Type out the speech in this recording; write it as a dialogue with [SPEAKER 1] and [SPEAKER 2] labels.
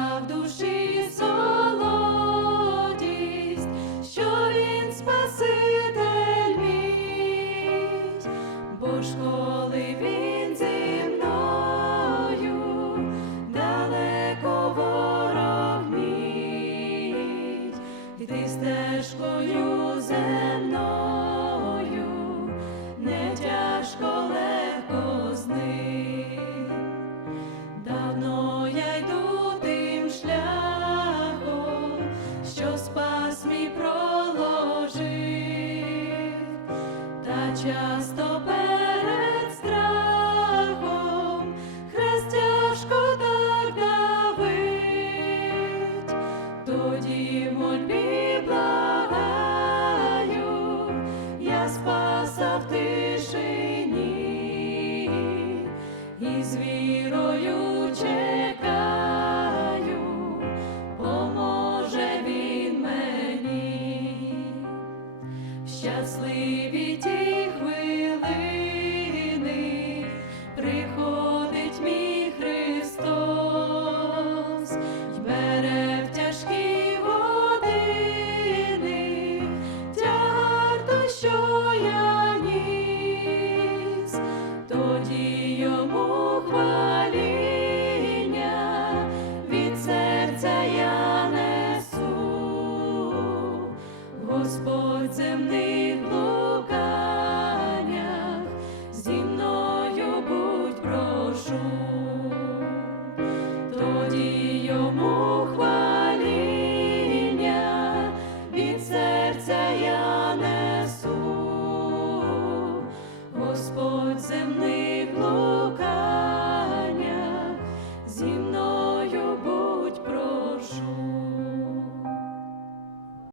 [SPEAKER 1] в душі солодість, що він спаситель бо ж коли він зі мною далеко ворог мій, йди стежкою земною. просто перед страхом, хрест тяжко так давить, тоді мольбі благаю, я спаса в тишині і з чекаю, поможе він мені. Щасливі ті Господь земних